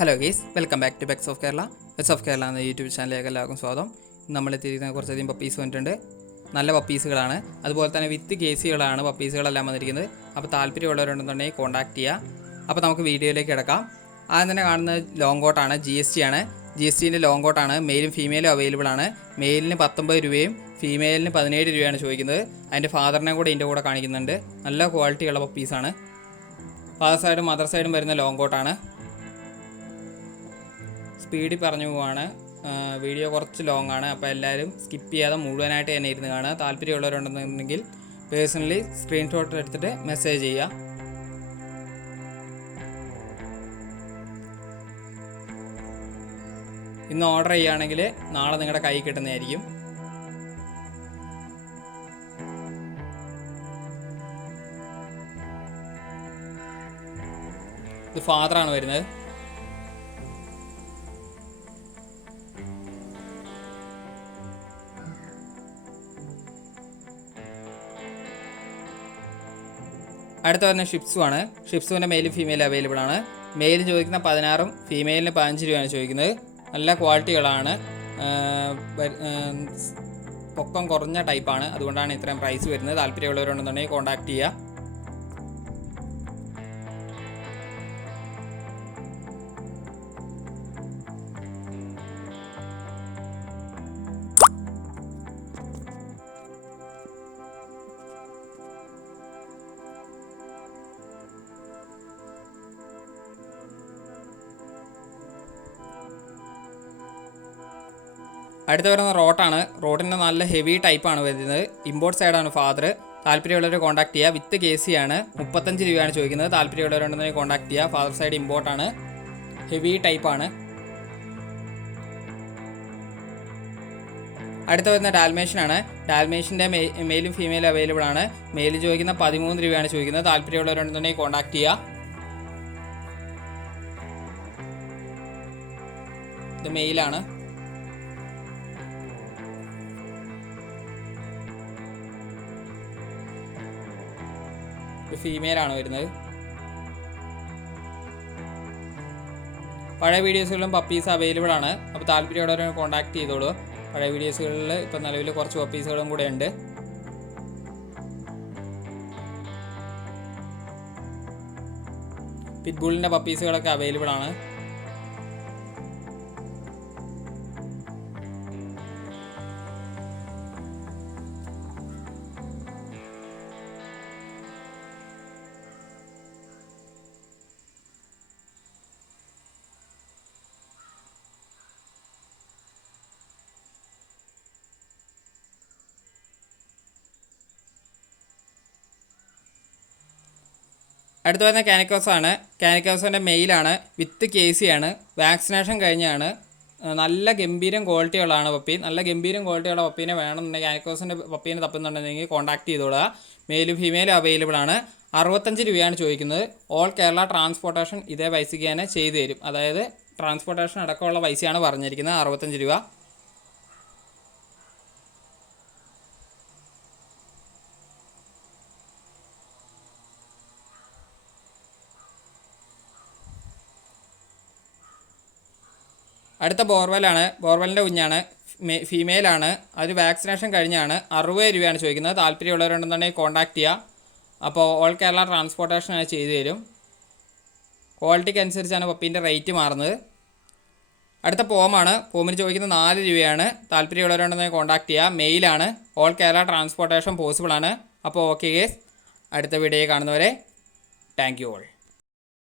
Hello guys, welcome back to pets of Kerala. Pets of Kerala എന്ന YouTube ചാനലിലേക്ക് എല്ലാവർക്കും സ്വാഗതം. നമ്മൾ എത്തിയിരിക്കുന്ന കുറച്ചധികം പപ്പീസ് വന്നിട്ടുണ്ട്. നല്ല പപ്പീസുകളാണ്, അതുപോലെ തന്നെ വിത്ത് കേസികളാണ് പപ്പീസുകളെല്ലാം വന്നിരിക്കുന്നത്. അപ്പോൾ താല്പര്യമുള്ളവരുണ്ടെന്നുണ്ടെങ്കിൽ കോൺടാക്ട് ചെയ്യുക. അപ്പോൾ നമുക്ക് വീഡിയോയിലേക്ക് കിടക്കാം. ആദ്യം തന്നെ കാണുന്നത് ലോങ് കോട്ടാണ്, GST ആണ്. GSTൻ്റെ ലോങ് കോട്ടാണ്. മെയിലും ഫീമെയിലും അവൈലബിൾ ആണ്. മെയിലിന് 19 രൂപയും ഫീമെയിലിന് 17 രൂപയാണ് ചോദിക്കുന്നത്. അതിൻ്റെ ഫാദറിനെ കൂടെ ഇതിൻ്റെ കൂടെ കാണിക്കുന്നുണ്ട്. നല്ല ക്വാളിറ്റിയുള്ള പപ്പീസാണ്. ഫാദർ സൈഡും മദർ സൈഡും വരുന്ന ലോങ് കോട്ടാണ്. സ്പീഡിൽ പറഞ്ഞു പോവാണ്. വീഡിയോ കുറച്ച് ലോങ് ആണ്, അപ്പോൾ എല്ലാവരും സ്കിപ്പ് ചെയ്യാതെ മുഴുവനായിട്ട് തന്നെ ഇരുന്ന് കാണുക. താല്പര്യമുള്ളവരുണ്ടെന്നുണ്ടെങ്കിൽ പേഴ്സണലി സ്ക്രീൻഷോട്ട് എടുത്തിട്ട് മെസ്സേജ് ചെയ്യുക. ഇന്ന് ഓർഡർ ചെയ്യുകയാണെങ്കിൽ നാളെ നിങ്ങളുടെ കൈ കിട്ടുന്നതായിരിക്കും. ഇത് ഫാദറാണ് വരുന്നത്. അടുത്ത വരുന്ന ഷിപ്സു ആണ്. ഷിപ്സുവിൻ്റെ മെയിലും ഫീമെയിലും അവൈലബിൾ ആണ്. മെയിലിന് ചോദിക്കുന്ന 16ഉം ഫീമെയിലിന് 15 രൂപയാണ് ചോദിക്കുന്നത്. നല്ല ക്വാളിറ്റികളാണ്. പൊക്കം കുറഞ്ഞ ടൈപ്പാണ്, അതുകൊണ്ടാണ് ഇത്രയും പ്രൈസ് വരുന്നത്. താല്പര്യമുള്ളവരുണ്ടെന്നുണ്ടെങ്കിൽ കോൺടാക്ട് ചെയ്യുക. അടുത്ത വരുന്ന റോട്ടാണ്. റോട്ടിൻ്റെ നല്ല ഹെവി ടൈപ്പാണ് വരുന്നത്. ഇമ്പോർട്ട് സൈഡാണ് ഫാദർ. താല്പര്യമുള്ളവർ കോൺടാക്ട് ചെയ്യുക. വിത്ത് കേസി ആണ്. 35 രൂപയാണ് ചോദിക്കുന്നത്. താല്പര്യമുള്ളവരുണ്ടെങ്കിൽ കോൺടാക്ട് ചെയ്യുക. ഫാദർ സൈഡ് ഇമ്പോർട്ടാണ്, ഹെവി ടൈപ്പാണ്. അടുത്ത വരുന്ന ഡാൽമേഷനാണ്. ഡാൽമേഷൻ്റെ മെയിലും ഫീമെയിലും അവൈലബിൾ ആണ്. മെയിൽ ചോദിക്കുന്ന 13 രൂപയാണ് ചോദിക്കുന്നത്. താല്പര്യമുള്ളവരുണ്ടെന്നുണ്ടെങ്കിൽ കോൺടാക്ട് ചെയ്യുക. ഇത് മെയിലാണ്. ഫീമെയിലാണ് വരുന്നത്. പഴയ വീഡിയോസുകളിലും പപ്പീസ് അവൈലബിൾ ആണ്. അപ്പോൾ താല്പര്യമുള്ളവരെ കോൺടാക്ട് ചെയ്തോളൂ. പഴയ വീഡിയോസുകളിൽ ഇപ്പം നിലവിൽ കുറച്ച് പപ്പീസുകളും കൂടെ ഉണ്ട്. പിറ്റ്ബുളിൻ്റെ പപ്പീസുകളൊക്കെ അവൈലബിൾ ആണ്. അടുത്ത വരുന്ന കാനിക്കോസാണ്. കാനിക്കോസിൻ്റെ മെയിലാണ്. വിത്ത് കേസിയാണ്. വാക്സിനേഷൻ കഴിഞ്ഞാണ്. നല്ല ഗംഭീരം ക്വാളിറ്റികളാണ് പപ്പി. നല്ല ഗംഭീരം ക്വാളിറ്റിയുള്ള പപ്പീനെ വേണമെന്നുണ്ടെങ്കിൽ കാനിക്കോസിൻ്റെ പപ്പീനെ തപ്പുന്നുണ്ടെങ്കിൽ കോൺടാക്ട് ചെയ്തോളുക. മെയിലും ഫീമെയിലും അവൈലബിൾ ആണ്. 65 രൂപയാണ് ചോദിക്കുന്നത്. ഓൾ കേരള ട്രാൻസ്പോർട്ടേഷൻ ഇതേ പൈസയ്ക്ക് തന്നെ ചെയ്തു തരും. അതായത് ട്രാൻസ്പോർട്ടേഷൻ അടക്കമുള്ള പൈസയാണ് പറഞ്ഞിരിക്കുന്നത്. 65 രൂപ. അടുത്ത ബോർവെലാണ്. ബോർവെലിൻ്റെ കുഞ്ഞാണ്. ഫീമെയിലാണ്. അത് വാക്സിനേഷൻ കഴിഞ്ഞാണ്. 60 രൂപയാണ് ചോദിക്കുന്നത്. താല്പര്യമുള്ളവരുണ്ടെന്നുണ്ടെങ്കിൽ കോൺടാക്ട് ചെയ്യുക. അപ്പോൾ ഓൾ കേരള ട്രാൻസ്പോർട്ടേഷൻ ചെയ്തു തരും. ക്വാളിറ്റിക്ക് അനുസരിച്ചാണ് പപ്പീൻ്റെ റേറ്റ് മാറുന്നത്. അടുത്ത പോമാണ്. പോമിന് ചോദിക്കുന്നത് 4 രൂപയാണ്. താല്പര്യമുള്ളവരുണ്ടെന്നുണ്ടെങ്കിൽ കോൺടാക്ട് ചെയ്യുക. മെയിലാണ്. ഓൾ കേരള ട്രാൻസ്പോർട്ടേഷൻ പോസിബിൾ ആണ്. അപ്പോൾ ഓക്കെ ഗേസ്, അടുത്ത വീഡിയോയിൽ കാണുന്നവരെ താങ്ക് യു ഓൾ.